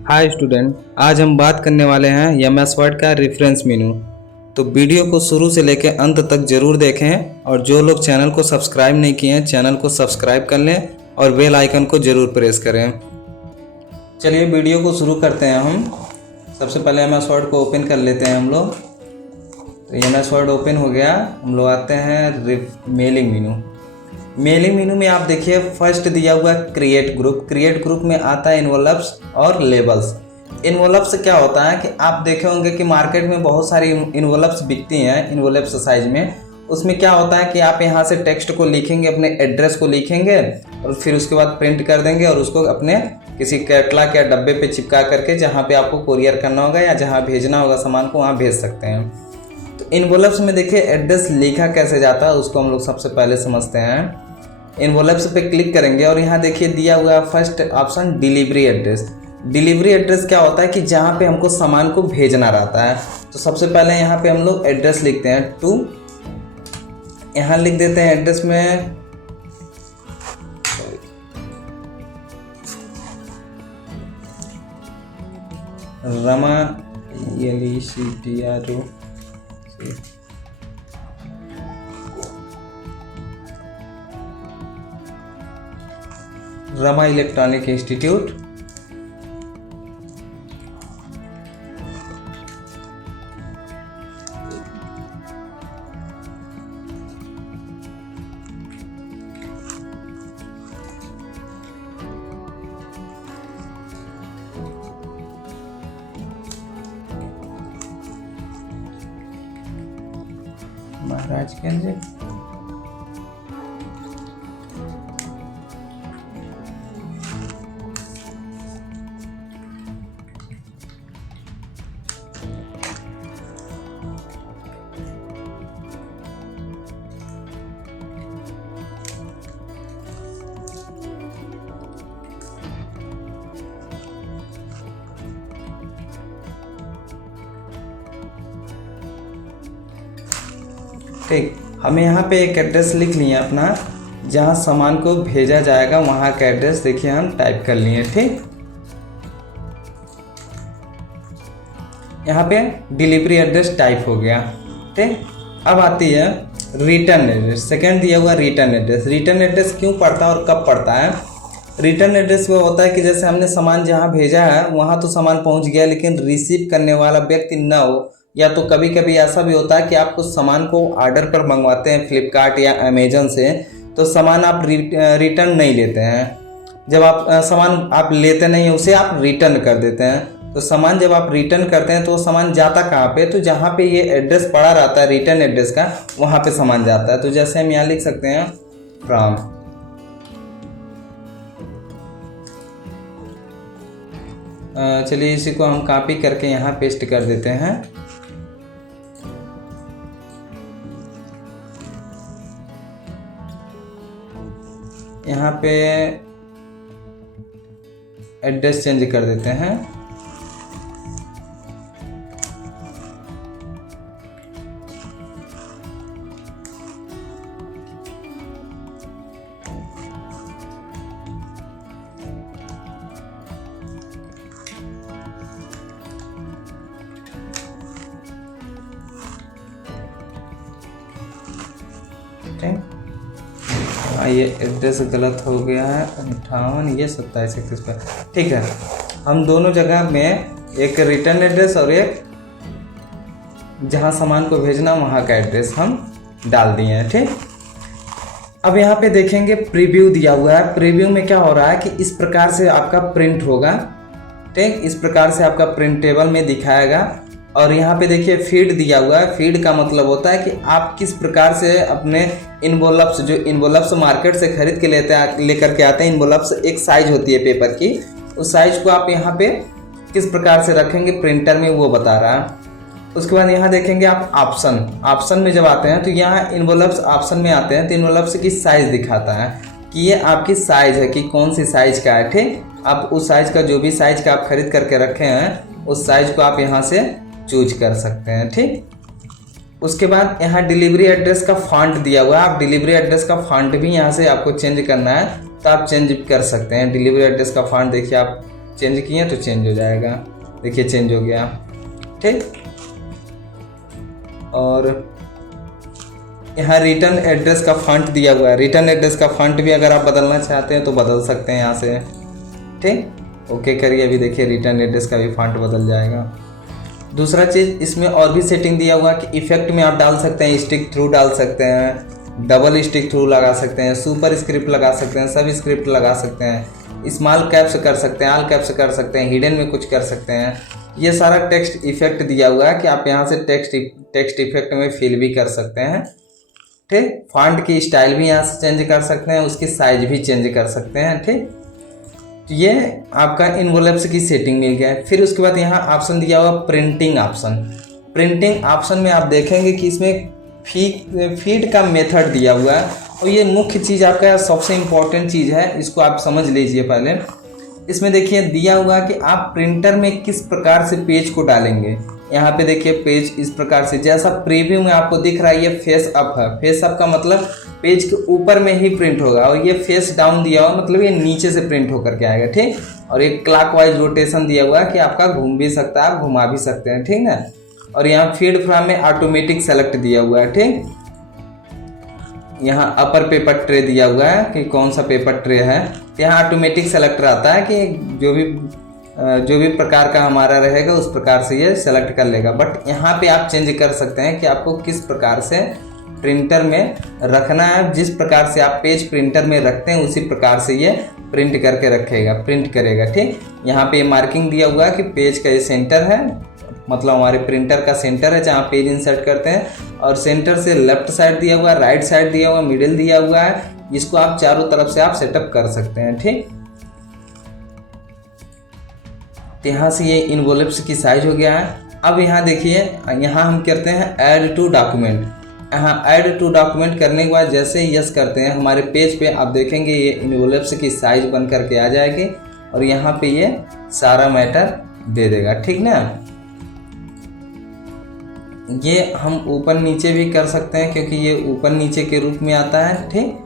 Hi student, आज हम बात करने वाले हैं एमएस वर्ड का रेफरेंस मेनू। तो वीडियो को शुरू से लेकर अंत तक जरूर देखें और जो लोग चैनल को सब्सक्राइब नहीं किए हैं चैनल को सब्सक्राइब कर लें और बेल आइकन को जरूर प्रेस करें। चलिए वीडियो को शुरू करते हैं। हम सबसे पहले एमएस वर्ड को ओपन कर लेते हैं हम लोग। तो एमएस वर्ड ओपन हो गया, हम लोग आते हैं मेलिंग मेनू। मेलिंग मेनू में आप देखिए फर्स्ट दिया हुआ क्रिएट ग्रुप। क्रिएट ग्रुप में आता है इन्वॉल्व्स और लेबल्स। इन्वॉल्व्स क्या होता है कि आप देखे होंगे कि मार्केट में बहुत सारी इन्वॉल्व्स बिकती हैं इन्वॉल्व्स साइज में। उसमें क्या होता है कि आप यहाँ से टेक्स्ट को लिखेंगे, अपने एड्रेस को लिखेंगे और फिर उसके बाद प्रिंट कर देंगे और उसको अपने किसी कैटलॉग या डब्बे पे चिपका करके जहाँ पे आपको कोरियर करना होगा या जहाँ भेजना होगा सामान को वहाँ भेज सकते हैं। तो इन्वॉल्व्स में देखिए एड्रेस लिखा कैसे जाता है उसको हम लोग सबसे पहले समझते हैं। इन्वॉल्व्स पे क्लिक करेंगे और यहाँ देखिए दिया हुआ है first option delivery address. Delivery address क्या होता है कि जहाँ पे हमको सामान को भेजना रहता है। तो सबसे पहले यहाँ पे हम लोग एड्रेस लिखते हैं टू, यहाँ लिख देते हैं एड्रेस में रमा रमा इलेक्ट्रॉनिक इंस्टीट्यूट, महाराजगंज। ठीक, हमें यहाँ पे एक एड्रेस लिख लिए अपना जहाँ सामान को भेजा जाएगा वहाँ का एड्रेस देखिए हम टाइप कर लिए। ठीक, यहाँ पे डिलीवरी एड्रेस टाइप हो गया। ठीक, अब आती है रिटर्न एड्रेस। सेकंड दिया हुआ रिटर्न एड्रेस। रिटर्न एड्रेस क्यों पड़ता है और कब पड़ता है? रिटर्न एड्रेस वो होता है कि जैसे हमने सामान जहाँ भेजा है वहाँ तो सामान पहुँच गया लेकिन रिसीव करने वाला व्यक्ति ना हो, या तो कभी कभी ऐसा भी होता है कि आप कुछ सामान को ऑर्डर पर मंगवाते हैं फ्लिपकार्ट या अमेजन से, तो सामान आप रिटर्न नहीं लेते हैं। जब आप सामान आप लेते नहीं हैं उसे आप रिटर्न कर देते हैं। तो सामान जब आप रिटर्न करते हैं तो सामान जाता कहाँ पे? तो जहाँ पे ये एड्रेस पड़ा रहता है रिटर्न एड्रेस का वहाँ पे सामान जाता है। तो जैसे हम यहाँ लिख सकते हैं फ्रॉम, चलिए इसी को हम कॉपी करके यहाँ पेस्ट कर देते हैं। यहाँ पे एड्रेस चेंज कर देते हैं। ठीक, ये एड्रेस गलत हो गया है 58, ये 2731 पर। ठीक है, हम दोनों जगह में एक रिटर्न एड्रेस और एक जहाँ सामान को भेजना वहाँ का एड्रेस हम डाल दिए हैं। ठीक, अब यहाँ पे देखेंगे प्रीव्यू दिया हुआ है। प्रीव्यू में क्या हो रहा है कि इस प्रकार से आपका प्रिंट होगा। ठीक, इस प्रकार से आपका प्रिंटेबल में दिखाएगा। और यहाँ पे देखिए फीड दिया हुआ है। फीड का मतलब होता है कि आप किस प्रकार से अपने इन्वॉल्व्स, जो इन्वॉल्व्स मार्केट से खरीद के लेकर के आते हैं, इन्वॉल्व्स एक साइज होती है पेपर की, उस साइज को आप यहाँ पे किस प्रकार से रखेंगे प्रिंटर में वो बता रहा है। उसके बाद यहाँ देखेंगे आप ऑप्शन में जब आते हैं तो यहाँ इन्वॉल्व्स ऑप्शन में आते हैं तो इन्वॉल्व्स की साइज दिखाता है कि ये आपकी साइज है कि कौन सी साइज का है। ठीक, आप उस साइज का जो भी साइज का आप खरीद करके रखे हैं उस साइज को आप यहाँ से चूज कर सकते हैं। ठीक, उसके बाद यहाँ डिलीवरी एड्रेस का फॉन्ट दिया हुआ है। आप डिलीवरी एड्रेस का फॉन्ट भी यहाँ से आपको चेंज करना है तो आप चेंज कर सकते हैं। डिलीवरी एड्रेस का फॉन्ट देखिए आप चेंज किए तो चेंज हो जाएगा। देखिए चेंज हो गया, ठीक। और यहाँ रिटर्न एड्रेस का फॉन्ट दिया हुआ है। रिटर्न एड्रेस का फॉन्ट भी अगर आप बदलना चाहते हैं तो बदल सकते हैं यहाँ से, ठीक। ओके करिए, अभी देखिए रिटर्न एड्रेस का भी फॉन्ट बदल जाएगा। दूसरा चीज़ इसमें और भी सेटिंग दिया हुआ है कि इफेक्ट में आप डाल सकते हैं, स्टिक थ्रू डाल सकते हैं, डबल स्टिक थ्रू लगा सकते हैं, सुपर स्क्रिप्ट लगा सकते हैं, सब स्क्रिप्ट लगा सकते हैं, स्मॉल कैप्स कर सकते हैं, ऑल कैप्स कर सकते हैं, हिडन में कुछ कर सकते हैं। ये सारा टेक्स्ट इफेक्ट दिया हुआ है कि आप यहाँ से टेक्स्ट इफेक्ट में फिल भी कर सकते हैं, ठीक। फॉन्ट की स्टाइल भी यहाँ से चेंज कर सकते हैं, उसकी साइज भी चेंज कर सकते हैं, ठीक। तो ये आपका इन्वोलप्स की सेटिंग मिल गया है। फिर उसके बाद यहाँ ऑप्शन दिया हुआ प्रिंटिंग ऑप्शन। प्रिंटिंग ऑप्शन में आप देखेंगे कि इसमें फीड का मेथड दिया हुआ है, और ये मुख्य चीज़ आपका सबसे इम्पोर्टेंट चीज़ है, इसको आप समझ लीजिए पहले। इसमें देखिए दिया हुआ कि आप प्रिंटर में किस प्रकार से पेज को डालेंगे। यहाँ पे देखिए पेज इस प्रकार से, जैसा प्रीव्यू में आपको दिख रहा है, ये फेस अप है। फेस अप का मतलब पेज के ऊपर में ही प्रिंट होगा, और ये फेस डाउन दिया हुआ मतलब ये नीचे से प्रिंट होकर के आएगा, ठीक। और एक क्लॉकवाइज रोटेशन दिया हुआ है कि आपका घूम भी सकता है, आप घुमा भी सकते हैं, ठीक ना। और यहाँ फीड फ्रॉम में ऑटोमेटिक सेलेक्ट दिया हुआ है, ठीक। यहाँ अपर पेपर ट्रे दिया हुआ है कि कौन सा पेपर ट्रे है। यहाँ ऑटोमेटिक सेलेक्ट रहता है कि जो भी प्रकार का हमारा रहेगा उस प्रकार से ये सेलेक्ट कर लेगा। बट यहाँ पे आप चेंज कर सकते हैं कि आपको किस प्रकार से प्रिंटर में रखना है। जिस प्रकार से आप पेज प्रिंटर में रखते हैं उसी प्रकार से ये प्रिंट करके रखेगा, प्रिंट करेगा, ठीक। यहाँ पे मार्किंग दिया हुआ है कि पेज का ये सेंटर है, मतलब हमारे प्रिंटर का सेंटर है जहाँ पेज इंसर्ट करते हैं। और सेंटर से लेफ्ट साइड दिया हुआ है, राइट साइड दिया हुआ है, मिडिल दिया हुआ है। इसको आप चारों तरफ से आप सेटअप कर सकते हैं, ठीक। तो यहाँ से ये इन्वोलप्स की साइज हो गया है। अब यहाँ देखिए, यहाँ हम करते हैं ऐड टू डॉक्यूमेंट। यहाँ ऐड टू डॉक्यूमेंट करने के बाद जैसे ही यस करते हैं, हमारे पेज पे आप देखेंगे ये इन्वोलप्स की साइज बन करके आ जाएगी, और यहाँ पे ये सारा मैटर दे देगा, ठीक ना। ये हम ऊपर नीचे भी कर सकते हैं, क्योंकि ये ऊपर नीचे के रूप में आता है, ठीक।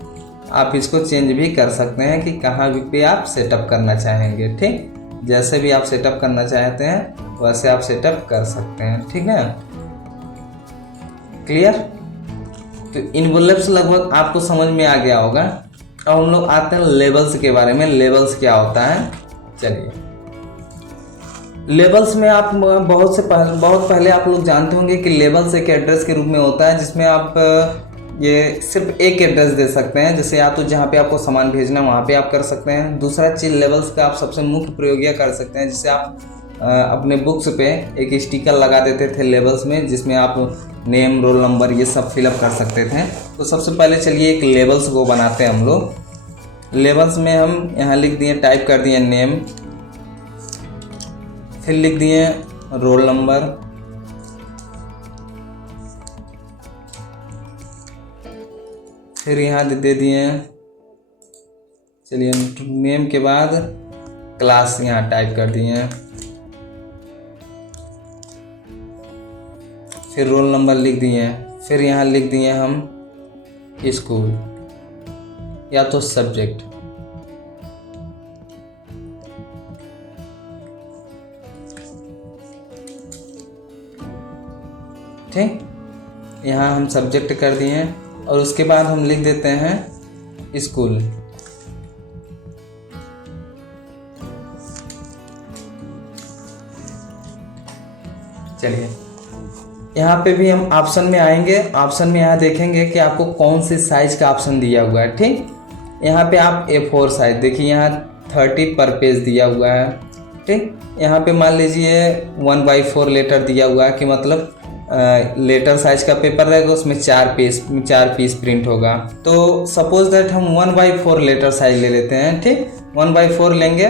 आप इसको चेंज भी कर सकते हैं कि कहाँ पे आप सेटअप करना चाहेंगे, ठीक। जैसे भी आप सेटअप करना चाहते हैं वैसे आप सेटअप कर सकते हैं, ठीक है। क्लियर। तो इन्वोलप्स लगभग आपको समझ में आ गया होगा। अब हम लोग आते हैं लेबल्स के बारे में। लेबल्स क्या होता है, चलिए। लेबल्स में आप बहुत पहले आप लोग जानते होंगे कि लेबल्स एक एड्रेस के रूप में होता है, जिसमें आप ये सिर्फ एक एड्रेस दे सकते हैं। जैसे या तो जहाँ पे आपको सामान भेजना है वहाँ पे आप कर सकते हैं। दूसरा चीज़ लेबल्स का आप सबसे मुख्य प्रयोग यह कर सकते हैं, जिससे आप अपने बुक्स पे एक स्टिकर लगा देते थे लेबल्स में, जिसमें आप नेम, रोल नंबर ये सब फिलअप कर सकते थे। तो सबसे पहले चलिए एक लेबल्स को बनाते हैं हम लोग। लेबल्स में हम यहाँ लिख दिए, टाइप कर दिए नेम, फिर लिख दिए रोल नंबर, फिर यहाँ दे दिए, चलिए नेम के बाद क्लास यहाँ टाइप कर दिए, फिर रोल नंबर लिख दिए, फिर यहाँ लिख दिए हम स्कूल या तो सब्जेक्ट। ठीक, यहाँ हम सब्जेक्ट कर दिए और उसके बाद हम लिख देते हैं स्कूल। चलिए यहाँ पे भी हम ऑप्शन में आएंगे। ऑप्शन में यहाँ देखेंगे कि आपको कौन से साइज का ऑप्शन दिया हुआ है। ठीक, यहाँ पे आप A4 साइज देखिए, यहाँ 30 पर पेज दिया हुआ है। ठीक, यहाँ पे मान लीजिए 1/4 लेटर दिया हुआ है कि मतलब लेटर साइज का पेपर रहेगा, उसमें 4 पीस प्रिंट होगा। तो सपोज दैट हम 1/4 लेटर साइज ले लेते हैं। ठीक, 1/4 लेंगे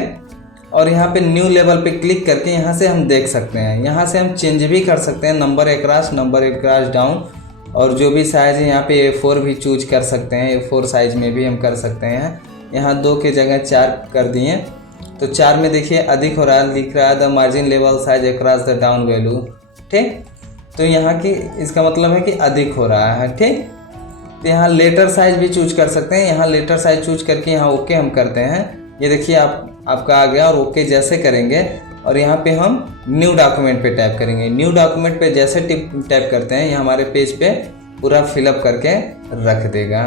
और यहाँ पे न्यू लेवल पे क्लिक करके यहाँ से हम देख सकते हैं। यहाँ से हम चेंज भी कर सकते हैं, number across, number across down, और जो भी साइज़ है यहाँ पे A4 भी चूज कर सकते हैं। A4 साइज में भी हम कर सकते हैं। यहाँ 2 के जगह 4 कर दिए तो 4 में देखिए अधिक हो रहा है, लिख रहा है the margin level size across the down value. ठीक, तो यहाँ की इसका मतलब है कि अधिक हो रहा है। ठीक, तो यहाँ लेटर साइज भी चूज कर सकते हैं। यहाँ लेटर साइज चूज करके यहाँ ओके हम करते हैं। ये देखिए आप आपका आ गया। और ओके जैसे करेंगे और यहाँ पे हम न्यू डॉक्यूमेंट पे टैप करेंगे। न्यू डॉक्यूमेंट पे जैसे टैप करते हैं ये हमारे पेज पे पूरा फिलअप करके रख देगा।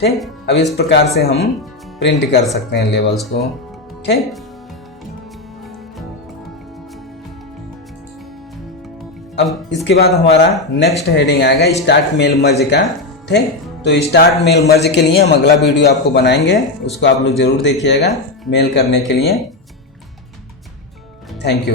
ठीक, अब इस प्रकार से हम प्रिंट कर सकते हैं लेबल्स को। ठीक, अब इसके बाद हमारा नेक्स्ट हेडिंग आएगा स्टार्ट मेल मर्ज का। ठीक, तो स्टार्ट मेल मर्ज के लिए हम अगला वीडियो आपको बनाएंगे, उसको आप लोग जरूर देखिएगा मेल करने के लिए। Thank you.